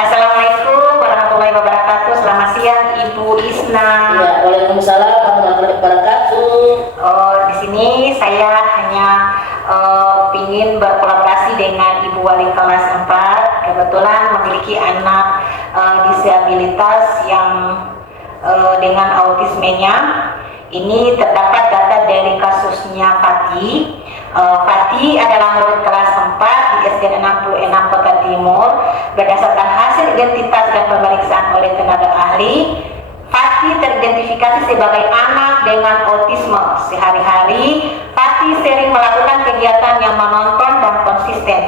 Assalamualaikum warahmatullahi wabarakatuh. Selamat siang Ibu Isna. Ya, waalaikumsalam warahmatullahi wabarakatuh. Di sini saya hanya ingin berkolaborasi dengan Ibu Wali kelas 4. Kebetulan memiliki anak disabilitas yang dengan autismenya. Ini terdapat data dari kasusnya Fatih. Fatih adalah murid kelas 4 di SD 66 Kota Timur. Berdasarkan hasil identitas dan pemeriksaan oleh tenaga ahli, Fatih teridentifikasi sebagai anak dengan autisme. Sehari-hari, Fatih sering melakukan kegiatan yang menonton dan konsisten.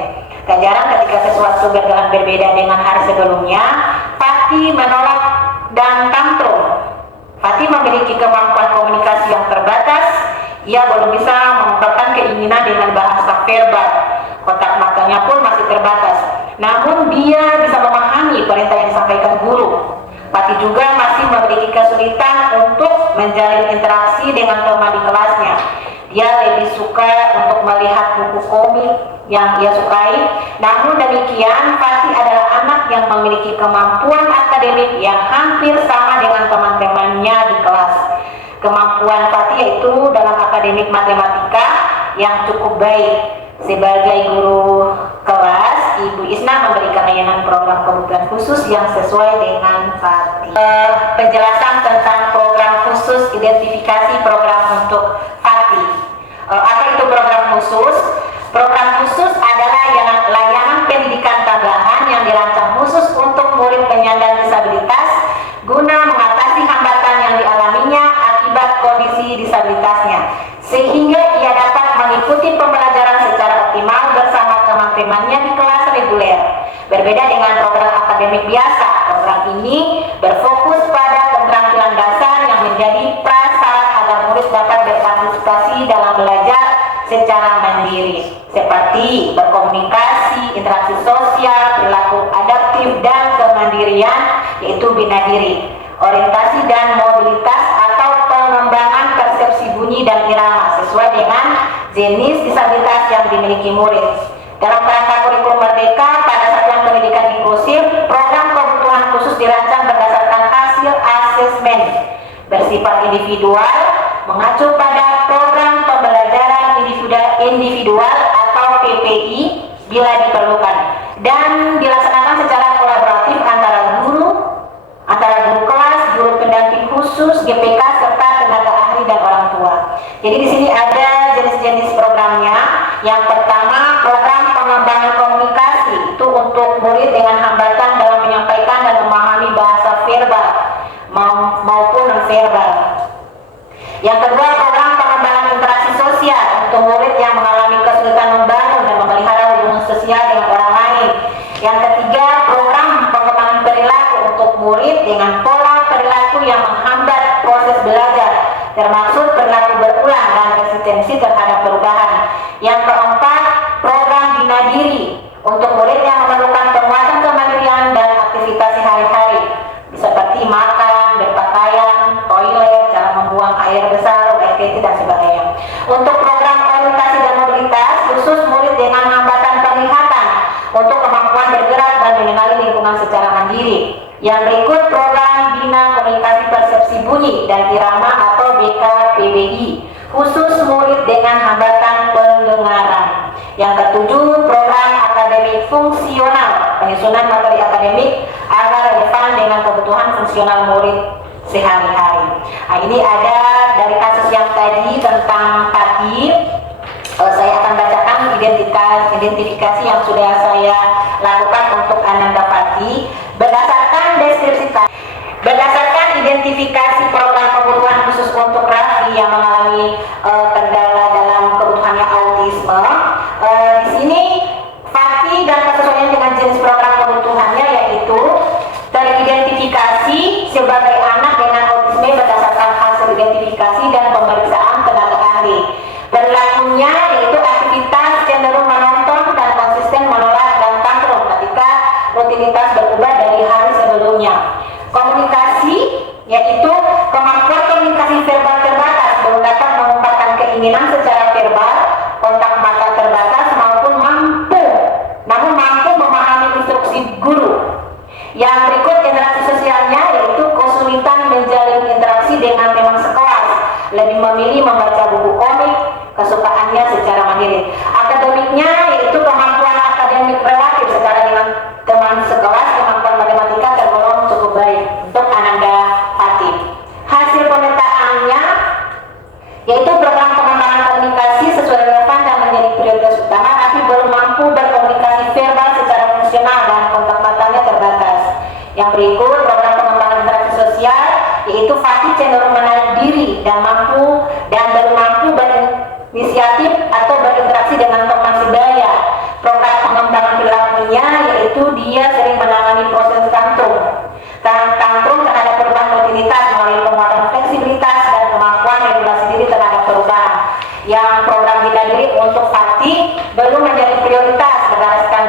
Tak jarang ketika sesuatu berjalan berbeda dengan hari sebelumnya, Fatih menolak dan tantrum. Fatih memiliki kemampuan komunikasi yang terbatas. Ia belum bisa mengungkapkan keinginan dengan bahasa verbal. Kotak matanya pun masih terbatas. Namun dia bisa memahami perintah yang disampaikan guru. Fatih juga masih memiliki kesulitan untuk menjalin interaksi dengan teman di kelasnya. Dia lebih suka untuk melihat buku komik yang ia sukai. Namun demikian, Fatih adalah anak yang memiliki kemampuan akademik yang hampir sama dengan teman-temannya di kelas. Kemampuan Fatih yaitu dalam akademik matematika yang cukup baik. Sebagai guru kelas, Ibu Isna memberikan layanan program kebutuhan khusus yang sesuai dengan Fatih. Penjelasan tentang program khusus, identifikasi program untuk Fatih. Apa itu program khusus? Program khusus adalah layanan pendidikan tambahan yang dirancang khusus untuk murid penyandang disabilitas guna mengatasi hambatan yang dialaminya akibat kondisi disabilitasnya, sehingga ia dapat mengikuti pembelajaran secara optimal bersama teman-temannya di kelas reguler. Berbeda dengan program akademik biasa, program ini berfokus pada keterampilan dasar yang menjadi prasyarat agar murid dapat berpartisipasi dalam belajar secara mandiri, seperti berkomunikasi, interaksi sosial, perilaku adaptif, dan kemandirian, yaitu bina diri, orientasi dan mobilitas atau pengembangan persepsi bunyi dan irama sesuai dengan jenis disabilitas yang dimiliki murid. Dalam kerangka kurikulum merdeka pada satuan pendidikan inklusif, program kebutuhan khusus dirancang berdasarkan hasil asesmen bersifat individual, mengacu pada program pembelajaran individual atau PPI bila diperlukan, dan dilaksanakan secara kolaboratif antara guru kelas, guru pendamping khusus, GPK, serta tenaga ahli dan orang tua. Jadi di sini ada jenis-jenis programnya. Yang pertama, program pengembangan komunikasi, itu untuk murid dengan hambatan dalam menyampaikan dan memahami bahasa verbal maupun non-verbal. Yang kedua, program pengembangan interaksi sosial untuk murid yang mengalami kesulitan membangun dan memelihara hubungan sosial dengan orang lain. Yang ketiga, program pengembangan perilaku untuk murid dengan pola perilaku yang menghambat proses belajar, termasuk perilaku berulang dan resistensi terhadap perubahan. Yang keempat, program bina diri untuk murid yang memerlukan penguatan kemandirian dan aktivitas sehari-hari, seperti makan, berpakaian, toilet, cara membuang air besar, WKT, dan sebagainya. Untuk program orientasi dan mobilitas khusus murid dengan hambatan penglihatan untuk kemampuan bergerak dan mengenali lingkungan secara mandiri. Yang berikut program bina komunikasi persepsi bunyi dan irama atau BKPBI khusus murid dengan hambatan pendengaran. Yang ketujuh, program akademik fungsional, penyusunan materi akademik agar relevan dengan kebutuhan fungsional murid sehari-hari. Nah, ini ada dari kasus yang tadi tentang Fatih. Saya akan bacakan identifikasi yang sudah saya lakukan untuk Ananda Fatih berdasarkan identifikasi program kebutuhan khusus untuk Raffi yang mengalami kendala dalam kebutuhannya autisme. Di sini Fatih dan kesesuaian dengan jenis program kebutuhannya yaitu teridentifikasi sebagai anak dengan autisme berdasarkan hasil identifikasi dan pemeriksaan tenaga ahli. Perilakunya yaitu aktivitas cenderung menonton dan konsisten menolak dan tantrum ketika rutinitas berubah dari hari sebelumnya. Komunikasi yaitu kemampuan komunikasi verbal terbatas, belum dapat mengungkapkan keinginan secara verbal, kontak mata terbatas namun mampu memahami instruksi guru. lebih memilih membaca buku komik kesukaannya secara mandiri. Akademiknya yaitu kemampuan akademik relatif secara dengan teman sekelas, kemampuan matematika tergolong cukup baik untuk Ananda Fatih. Hasil pemetaannya yaitu program pengembangan komunikasi sesuai relevan dan menjadi prioritas utama, tapi belum mampu berkomunikasi verbal secara fungsional dan kontak matanya terbatas. Yang berikut program pengembangan interaksi sosial yaitu Fatih cenderung menarik diri dan belum mampu berinisiatif atau berinteraksi dengan teman sebaya. Program pengembangan perilakunya yaitu dia sering menangani proses tantrum terhadap perubahan rutinitas melalui penguatan fleksibilitas dan kemampuan regulasi diri terhadap perubahan. Yang program bina diri untuk Fatih belum menjadi prioritas berdasarkan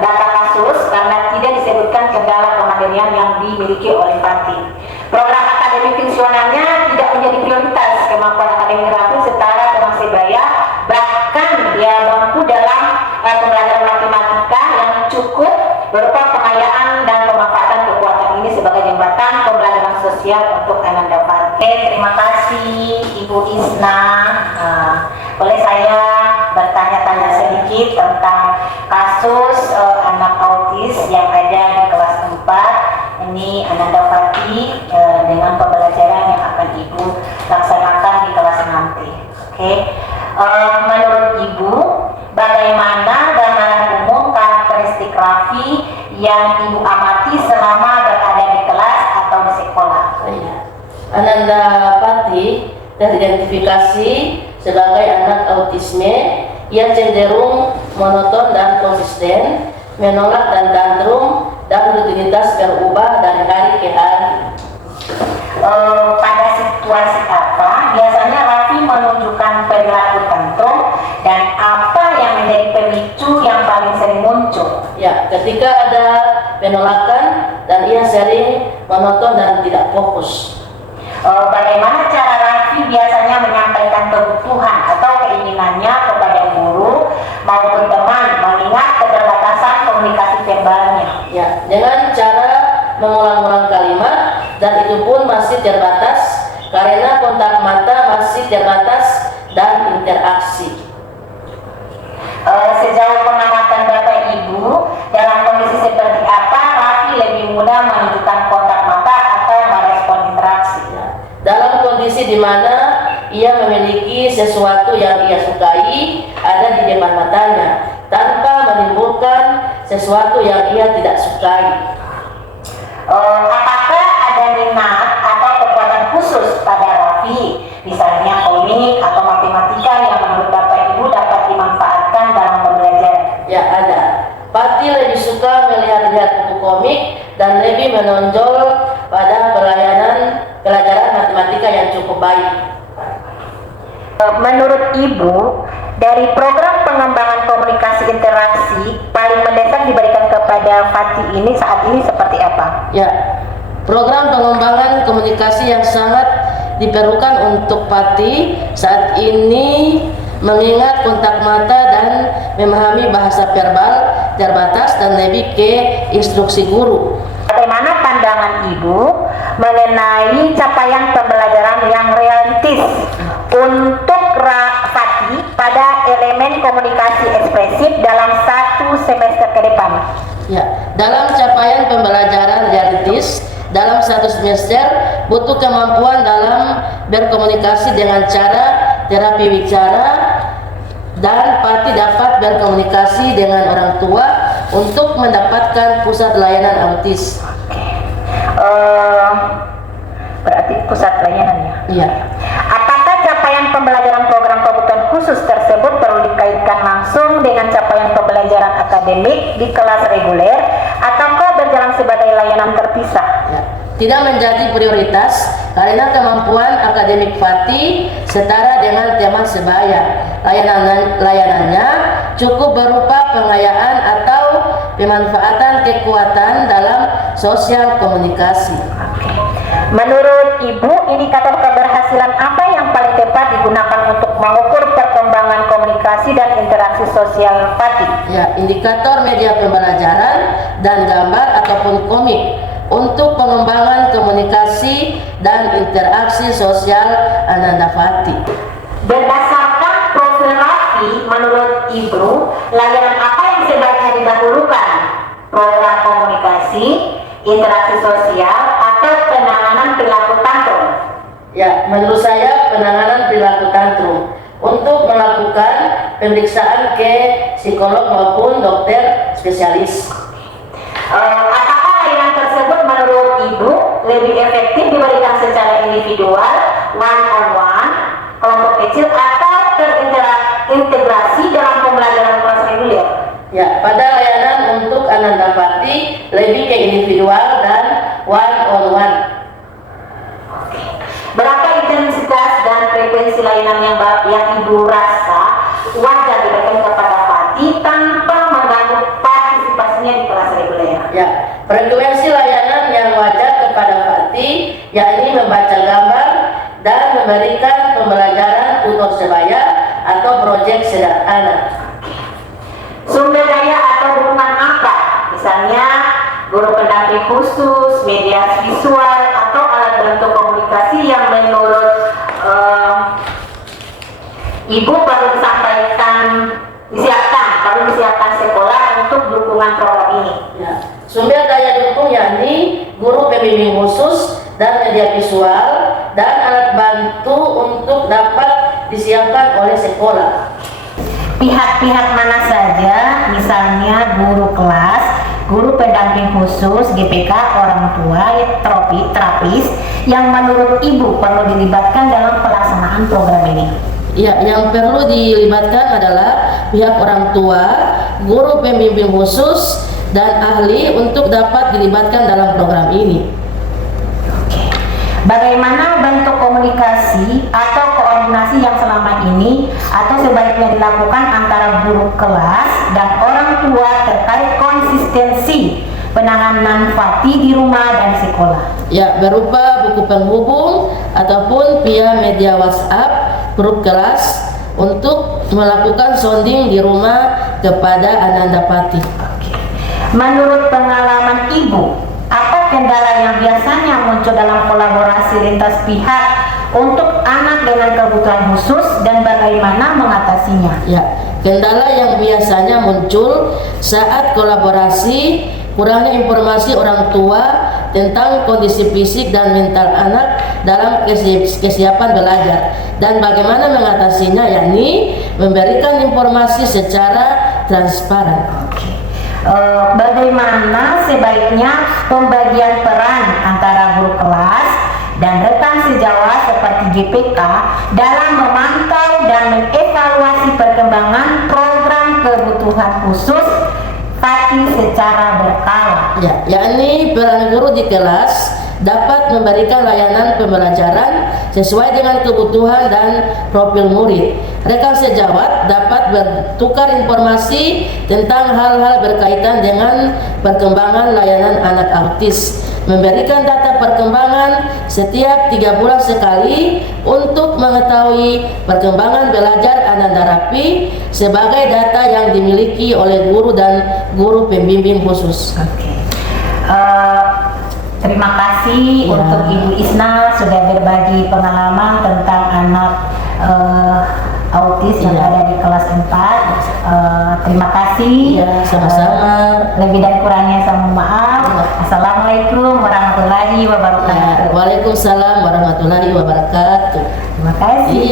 data kasus karena tidak disebutkan kendala kemandirian yang dimiliki oleh Fatih. Program akademik fungsionalnya tidak menjadi prioritas, kemampuan akademik rapi setara dengan sebaya, bahkan dia mampu dalam pembelajaran matematika yang cukup berupa pengayaan dan pemanfaatan kekuatan ini sebagai jembatan pembelajaran sosial untuk Ananda Fatih. Terima kasih Ibu Isna. Boleh saya bertanya-tanya sedikit tentang kasus anak autis yang ada di kelas 4. Ini Ananda Fatih dengan pembelajaran yang akan Ibu laksanakan di kelas nanti. Oke. Menurut Ibu, bagaimana gambaran umum karakteristik Raffi yang Ibu amati selama berada di kelas atau di sekolah? Ananda Fatih teridentifikasi sebagai anak autisme. Ia cenderung monoton dan konsisten, menolak dan tantrum, dan rutinitas berubah dari hari ke hari. Pada situasi apa biasanya Raffi menunjukkan perilaku tantrum dan apa yang menjadi pemicu yang paling sering muncul? Ya, ketika ada penolakan dan ia sering monoton dan tidak fokus. Bagaimana cara Raffi biasanya menyampaikan kebutuhan atau keinginannya kepada guru maupun teman mengingat keterbatasan komunikasi verbalnya? Ya, dengan cara mengulang-ulang kalimat, dan itu pun masih terbatas karena kontak mata masih terbatas dan interaksi. Sejauh pengamatan Bapak Ibu, dalam kondisi seperti apa Raffi lebih mudah menunjukkan kontak mata atau merespon interaksi? Dalam kondisi di mana ia memiliki sesuatu yang ia sukai ada di depan matanya tanpa menimbulkan sesuatu yang ia tidak sukai. Apakah ada minat atau kekuatan khusus pada Raffi, misalnya komik atau matematika yang menurut Bapak Ibu dapat dimanfaatkan dalam pembelajaran? Ya, ada. Fatih lebih suka melihat-lihat buku komik dan lebih menonjol pada pelajaran matematika yang cukup baik. Menurut Ibu, dari program pengembangan komunikasi interaksi paling mendesak diberikan kepada Fatih ini saat ini seperti apa? Ya, program pengembangan komunikasi yang sangat diperlukan untuk Fatih saat ini mengingat kontak mata dan memahami bahasa verbal terbatas dan lebih ke instruksi guru. Bagaimana pandangan Ibu mengenai capaian pembelajaran yang realistis untuk Fatih pada elemen komunikasi ekspresif dalam 1 semester ke depan? Ya, dalam capaian pembelajaran realistis dalam 1 semester butuh kemampuan dalam berkomunikasi dengan cara terapi bicara, dan Fatih dapat berkomunikasi dengan orang tua untuk mendapatkan pusat layanan autis. Berarti pusat layanannya. Iya. Apakah capaian pembelajaran program kebutuhan khusus tersebut perlu dikaitkan langsung dengan capaian pembelajaran akademik di kelas reguler ataukah berjalan sebagai layanan terpisah? Ya, tidak menjadi prioritas karena kemampuan akademik Fatih setara dengan teman sebaya. Layanannya cukup berupa pengayaan atau pemanfaatan kekuatan dalam sosial komunikasi. Menurut Ibu, indikator keberhasilan apa yang paling tepat digunakan untuk mengukur perkembangan komunikasi dan interaksi sosial Fatih? Ya, indikator media pembelajaran dan gambar ataupun komik. untuk pengembangan komunikasi dan interaksi sosial Ananda Fati. Berdasarkan profil Raffi, menurut Ibu, layanan apa yang sebaiknya didahulukan? Program komunikasi, interaksi sosial, atau penanganan perilaku tantrum? Ya, menurut saya penanganan perilaku tantrum untuk melakukan pemeriksaan ke psikolog maupun dokter spesialis. Apakah layanan tersebut menurut Ibu lebih efektif diberikan secara individual, one on one, kelompok kecil, atau terintegrasi dalam pembelajaran kelas reguler? Ya, pada layanan untuk Ananda Fati lebih ke individual dan one on one. Berapa intensitas dan frekuensi layanan yang Ibu rasa wajar diberikan kepada Fati tanpa mengganggu partisipasinya di kelas reguler? Ya, frekuensi layanan yang wajar kepada Fati yakni membaca gambar dan memberikan pembelajaran tutor sebaya atau proyek sederhana. Sumber daya atau dukungan apa? Misalnya guru pendamping khusus, media visual, atau alat bantu komunikasi yang menurut Ibu perlu disiapkan sekolah untuk dukungan program ini. Ya. Sumber daya dukung yakni guru pembimbing khusus dan media visual dan alat bantu untuk dapat disiapkan oleh sekolah. Pihak-pihak mana saja, misalnya guru kelas, guru pendamping khusus, GPK, orang tua, terapis, yang menurut Ibu perlu dilibatkan dalam pelaksanaan program ini? Ya, yang perlu dilibatkan adalah pihak orang tua, guru pembimbing khusus, dan ahli untuk dapat dilibatkan dalam program ini. Bagaimana bentuk komunikasi atau koordinasi yang selama ini atau sebaiknya dilakukan antara guru kelas dan orang tua terkait konsistensi penanganan Fati di rumah dan sekolah? Ya, berupa buku penghubung ataupun via media WhatsApp grup kelas untuk melakukan sounding di rumah kepada Ananda Fati. Menurut pengalaman Ibu, apa kendala yang biasanya muncul dalam kolaborasi lintas pihak untuk anak dengan kebutuhan khusus dan bagaimana mengatasinya? Ya, kendala yang biasanya muncul saat kolaborasi, kurangnya informasi orang tua tentang kondisi fisik dan mental anak dalam kesiapan belajar, dan bagaimana mengatasinya yakni memberikan informasi secara transparan. Bagaimana sebaiknya pembagian peran antara guru kelas dan rekan sejawat seperti GPK dalam memantau dan mengevaluasi perkembangan program kebutuhan khusus Fati secara berkala? Ya, yakni peran guru di kelas dapat memberikan layanan pembelajaran sesuai dengan kebutuhan dan profil murid. Rekan sejawat dapat bertukar informasi tentang hal-hal berkaitan dengan perkembangan layanan anak autis, memberikan data perkembangan setiap 3 bulan sekali untuk mengetahui perkembangan belajar Ananda Raffi sebagai data yang dimiliki oleh guru dan guru pembimbing khusus. Terima kasih untuk Ibu Isna sudah berbagi pengalaman tentang anak autis yang ada di kelas 4. Terima kasih. Sama-sama. Lebih dan kurangnya saya mohon maaf. Assalamualaikum warahmatullahi wabarakatuh. Waalaikumsalam warahmatullahi wabarakatuh. Terima kasih.